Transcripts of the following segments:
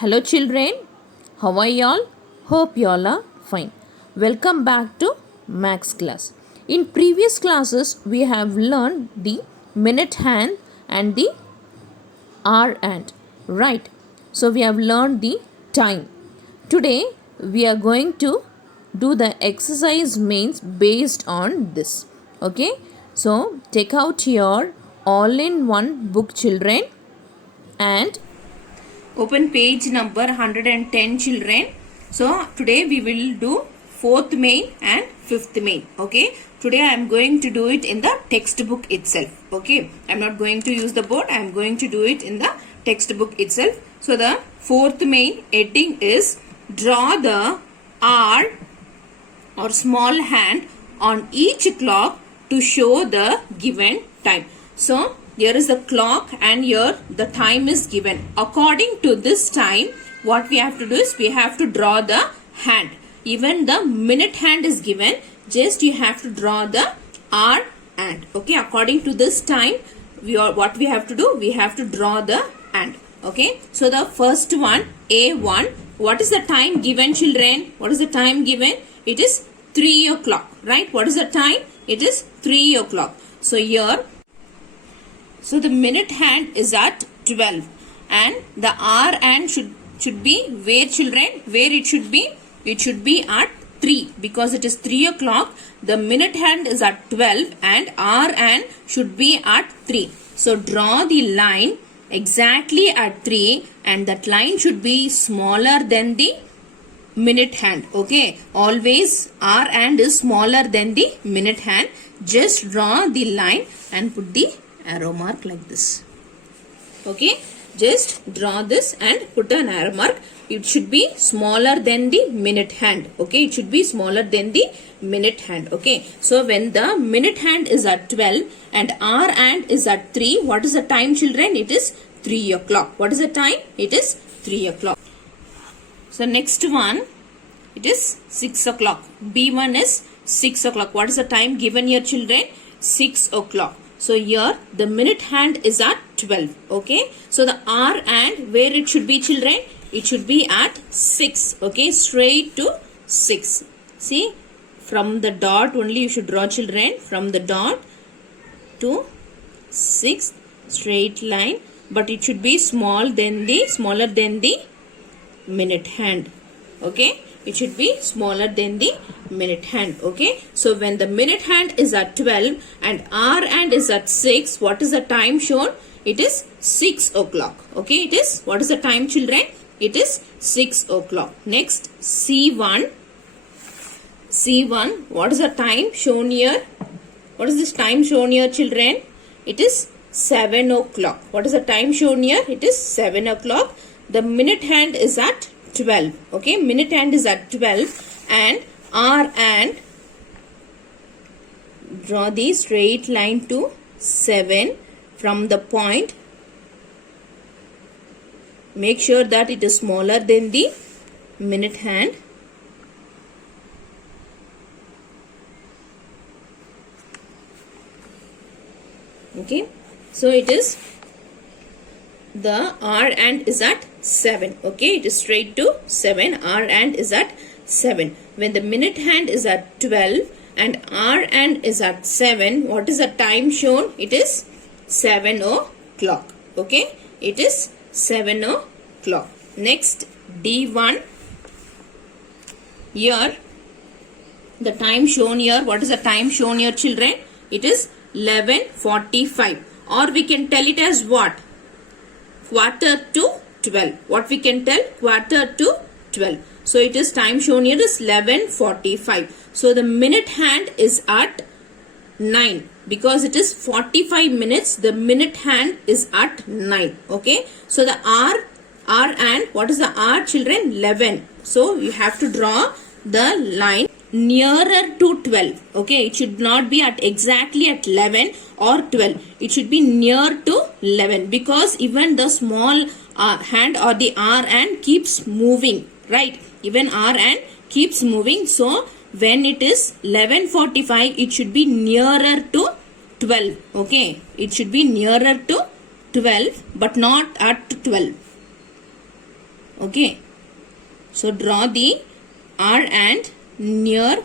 Hello children, how are y'all? Hope y'all are fine. Welcome back to Max class. In previous classes, we have learned the minute hand and the hour hand, right? So we have learned the time. Today, we are going to do the exercise mains based on this. Okay? So take out your all-in-one book, children, and open page number 110 children. So today we will do 4th main and 5th main. Okay, today I am going to do it in the textbook itself. Okay, I am not going to use the board, I am going to do it in the textbook itself. So the 4th main heading is draw the hour or small hand on each clock to show the given time. So here is the clock and here the time is given. According to this time, what we have to do is we have to draw the hand. Even the minute hand is given, just you have to draw the hour hand. Okay, according to this time, what we have to do, we have to draw the hand. Okay, so the first one, A1, what is the time given, children? What is the time given? It is 3 o'clock, right? What is the time? It is 3 o'clock. So here, so the minute hand is at 12 and the hour hand should be where, children? Where it should be? It should be at 3 because it is 3 o'clock. The minute hand is at 12 and hour hand should be at 3. So draw the line exactly at 3 and that line should be smaller than the minute hand. Okay, always hour hand is smaller than the minute hand. Just draw the line and put the arrow mark like this. Okay, just draw this and put an arrow mark. It should be smaller than the minute hand. Okay, it should be smaller than the minute hand. Okay, so when the minute hand is at 12 and hour hand is at 3, what is the time, children? It is 3 o'clock. What is the time? It is 3 o'clock. So next one, it is 6 o'clock. B1 is 6 o'clock. What is the time given here, children? 6 o'clock. So here the minute hand is at 12. Okay. So the hour hand, where it should be, children? It should be at 6. Okay. Straight to 6. See, from the dot only you should draw, children. From the dot to 6 straight line. But it should be smaller than the minute hand. Okay. It should be smaller than the minute hand. Okay. So when the minute hand is at 12 and hour hand is at 6, what is the time shown? It is 6 o'clock. Okay. It is, what is the time, children? It is 6 o'clock. Next, C1. C1, what is the time shown here? What is this time shown here, children? It is 7 o'clock. What is the time shown here? It is 7 o'clock. The minute hand is at 12. Okay, minute hand is at 12 and hour hand, draw the straight line to 7 from the point. Make sure that it is smaller than the minute hand. Okay, so it is, the hour hand is at 7. Okay, it is straight to 7. Hour hand is at 7. When the minute hand is at 12 and hour hand is at 7, what is the time shown? It is 7 o'clock. Okay, it is 7 o'clock. Next, D1. Here, the time shown here, what is the time shown here, children? It is 11:45, or we can tell it as what? Quarter to 12. What we can tell? Quarter to 12. So it is time shown here is 11:45. So the minute hand is at 9 because it is 45 minutes. The minute hand is at 9. Okay. So the hour and what is the hour, children? 11. So you have to draw the line nearer to 12. Okay, it should not be at exactly at 11 or 12. It should be near to 11 because even the small hand or the hour hand keeps moving, right? Even hour hand keeps moving. So when it is 11:45, it should be nearer to 12. Okay, it should be nearer to 12 but not at 12. Okay. So draw the hour and near.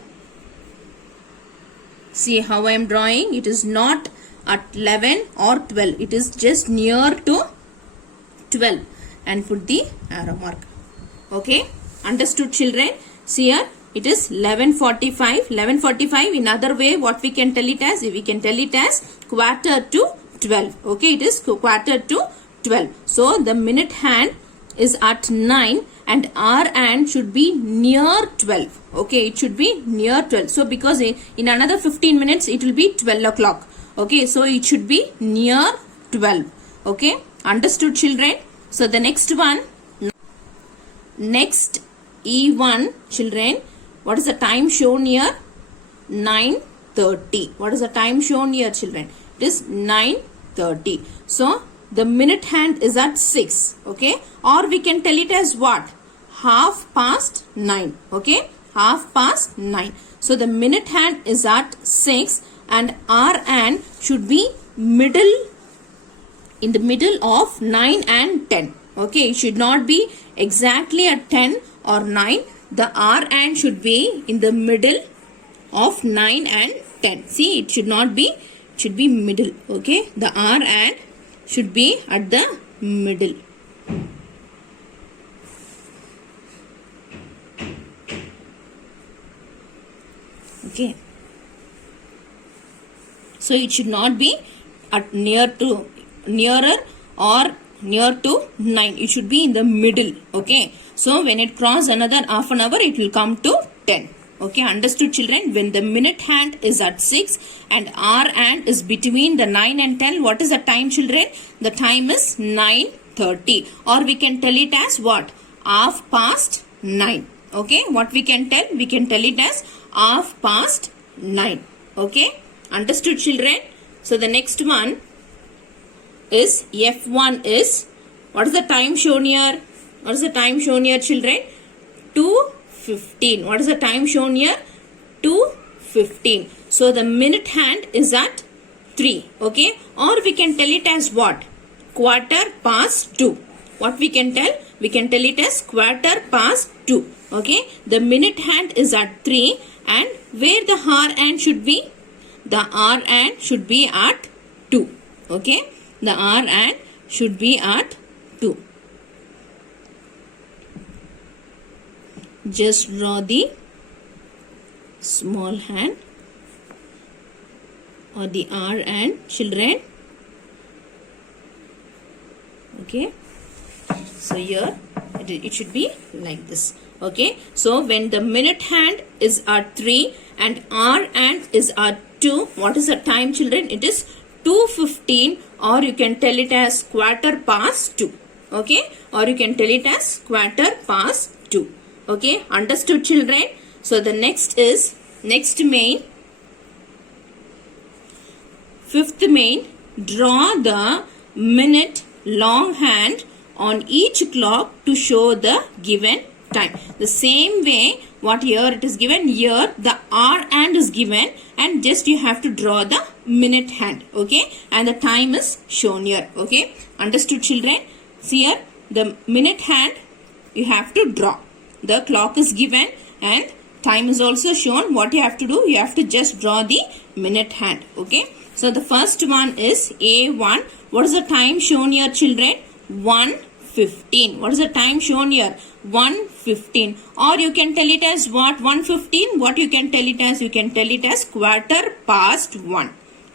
See how I am drawing. It is not at 11 or 12. It is just near to 12. And put the arrow mark. Okay. Understood, children? See here. It is 11:45. 11:45. In other way, what we can tell it as? We can tell it as quarter to 12. Okay. It is quarter to 12. So the minute hand is at 9 and hour hand should be near 12. Okay, it should be near 12. So because in another 15 minutes it will be 12 o'clock. Okay, so it should be near 12. Okay, understood, children? So the next one, next E1, children, what is the time shown here? 9:30. What is the time shown here, children? It is 9:30. So the minute hand is at 6. Okay, or we can tell it as what? 9:30. Okay, 9:30. So the minute hand is at 6 and hour hand should be in the middle of 9 and 10. Okay, it should not be exactly at 10 or 9. The hour hand should be in the middle of 9 and 10. See, it should not be, it should be middle. Okay, the hour hand should be at the middle. Okay, so it should not be at nearer or near to 9. It should be in the middle. Okay, so when it crosses another half an hour, it will come to 10. Okay, understood, children? When the minute hand is at 6 and hour hand is between the 9 and 10, what is the time, children? The time is 9:30, or we can tell it as what? 9:30. Okay, what we can tell? We can tell it as 9:30. Okay, understood, children? So the next one is F1 is, what is the time shown here? What is the time shown here, children? 2:15. What is the time shown here? 2:15. So the minute hand is at 3. Okay, or we can tell it as what? 2:15. What we can tell? We can tell it as 2:15. Okay, the minute hand is at 3 and where the hour hand should be? The hour hand should be at 2. Okay, the hour hand should be at 2. Just draw the small hand or the hour hand, children. Okay, so here it should be like this. Okay, so when the minute hand is at 3 and hour hand is at 2, what is the time, children? It is 2:15, or you can tell it as 2:15. Okay, or you can tell it as 2:15. Okay, understood, children? So the next is next main, fifth main. Draw the minute long hand on each clock to show the given time. The same way what here it is given, here the hour hand is given and just you have to draw the minute hand. Okay, and the time is shown here. Okay, understood, children? See here, the minute hand you have to draw. The clock is given and time is also shown. What you have to do? You have to just draw the minute hand. Okay, so the first one is A1. What is the time shown here, children? 1:15. What is the time shown here? 1:15. Or you can tell it as what? 1:15. What you can tell it as? You can tell it as 1:15.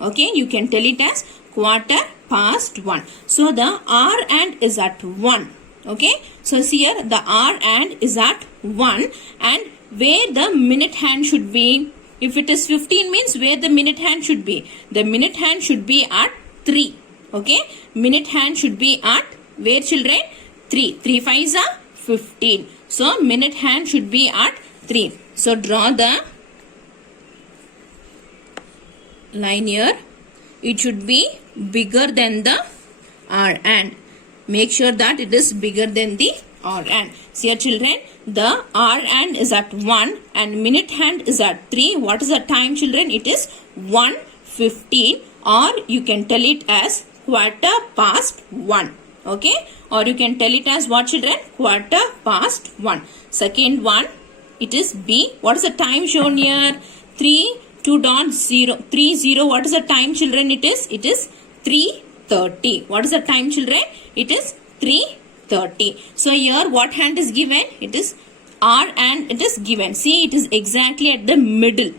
Okay, you can tell it as 1:15. So the hour hand is at 1. Okay, so see here the hour hand is at 1 and where the minute hand should be? If it is 15 means where the minute hand should be? The minute hand should be at 3. Okay, minute hand should be at where, children? 3. 3 5s are 15. So minute hand should be at 3. So draw the line here. It should be bigger than the hour hand. Make sure that it is bigger than the hour hand. See here, children, the hour hand is at 1 and minute hand is at 3. What is the time, children? It is 1:15, or you can tell it as 1:15. Okay, or you can tell it as what, children? Quarter past 1. Second one, it is B. What is the time shown here? 3:30. What is the time, children? It is 3:30. What is the time, children? It is 3:30. So here what hand is given? It is R and it is given. See, it is exactly at the middle.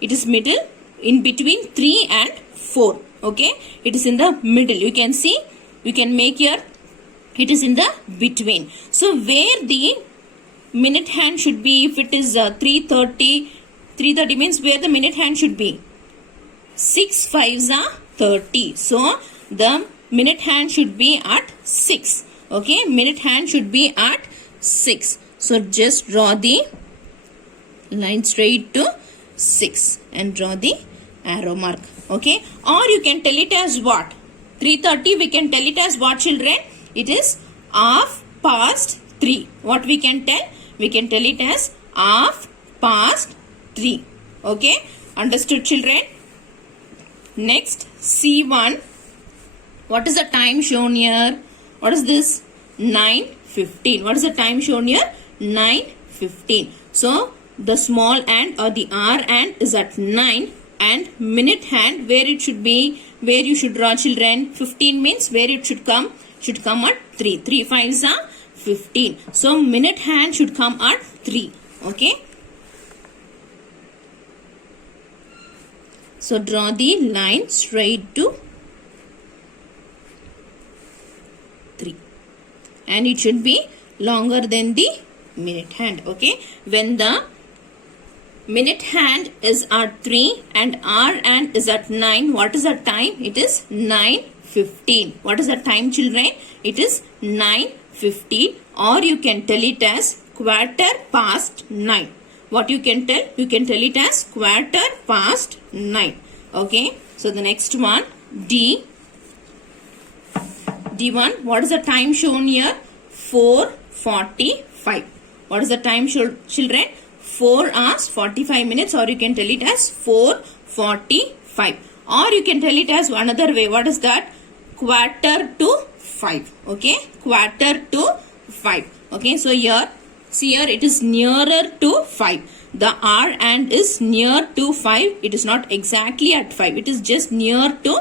It is middle in between 3 and 4. Okay, it is in the middle. You can see, you can make here, it is in the between. So where the minute hand should be, if it is 3:30 means where the minute hand should be? 6 5s are 30. So the minute hand should be at 6. Okay, minute hand should be at 6. So just draw the line straight to 6 and draw the arrow mark. Okay, or you can tell it as what? 3:30, we can tell it as what, children? It is 3:30. What we can tell? We can tell it as 3:30. Okay, understood, children? Next, C1. What is the time shown here? What is this? 9:15. What is the time shown here? 9:15. So the small and or the R and is at 9, and minute hand where it should be, where you should draw, children? 15 means where it should come at 3. 3 5s are 15. So minute hand should come at 3. Okay. So draw the line straight to 3. And it should be longer than the minute hand. Okay. When the minute hand is at 3 and R and is at 9, what is the time? It is 9:15. What is the time, children? It is 9:15, or you can tell it as 9:15. What you can tell? You can tell it as 9:15. Okay. So the next one, D. D1. What is the time shown here? 4:45. What is the time shown, children? 4 hours 45 minutes, or you can tell it as 4:45, or you can tell it as another way. What is that? 4:45. Okay, 4:45. Okay, so here, see here, it is nearer to 5. The R and is near to 5. It is not exactly at 5. It is just near to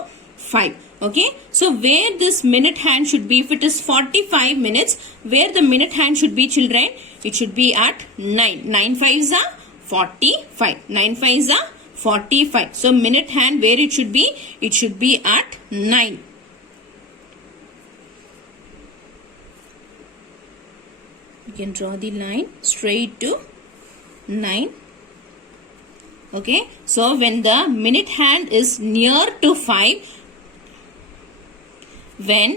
5. Okay, so where this minute hand should be, if it is 45 minutes, where the minute hand should be, children? It should be at 9. 9 5s are 45. 9 5s are 45. So minute hand where it should be? It should be at 9. You can draw the line straight to 9. Okay, so when the minute hand is near to 5, when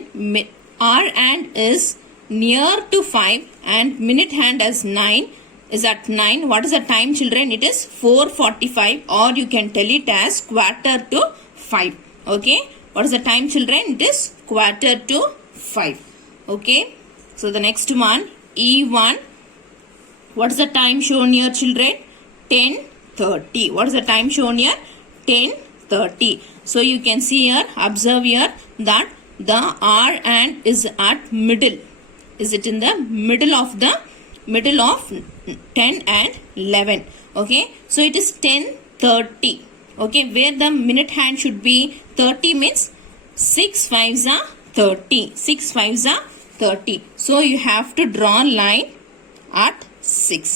R and is near to 5 and minute hand as 9 is at 9, what is the time, children? It is 4:45, or you can tell it as 4:45. Okay, what is the time, children? It is 4:45. Okay, so the next one, E1. What is the time shown here, children? 10:30. What is the time shown here? 10:30. So you can see here, observe here that the R and is at middle. Is it in the middle of 10 and 11? Okay, so it is 10:30. Okay, where the minute hand should be? 30 means 6 5s are 30. 6 5s are 30. So you have to draw line at 6.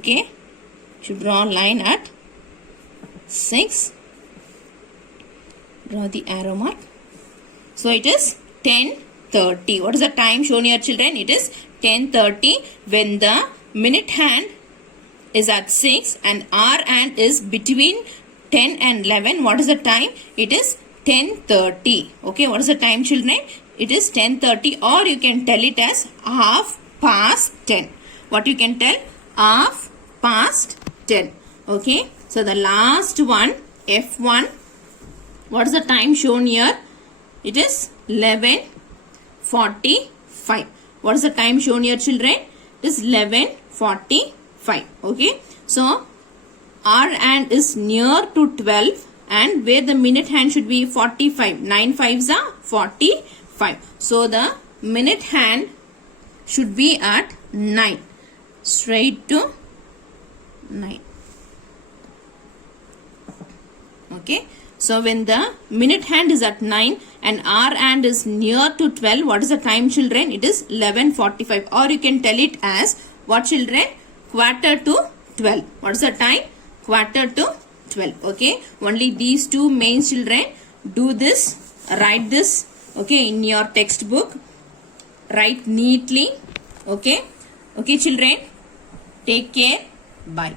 Okay, you draw line at 6. Draw the arrow mark. So it is 10:30. What is the time shown here, children? It is 10:30 when the minute hand is at 6 and R and is between 10 and 11. What is the time? It is 10:30. Okay, what is the time, children? It is 10:30, or you can tell it as 10:30. What you can tell? 10:30. Okay, so the last one, F1. What is the time shown here? It is 11:45. What is the time shown here, children? It is 11:45. Okay, so R and is near to 12, and where the minute hand should be 45. 9 5s are 45. So the minute hand should be at 9. Straight to 9. Okay. So when the minute hand is at 9 and hour hand is near to 12, what is the time, children? It is 11:45. Or you can tell it as what, children? Quarter to 12. What is the time? Quarter to 12. Okay. Only these two main, children. Do this. Write this. Okay. In your textbook. Write neatly. Okay. Okay, children. Take care. Bye.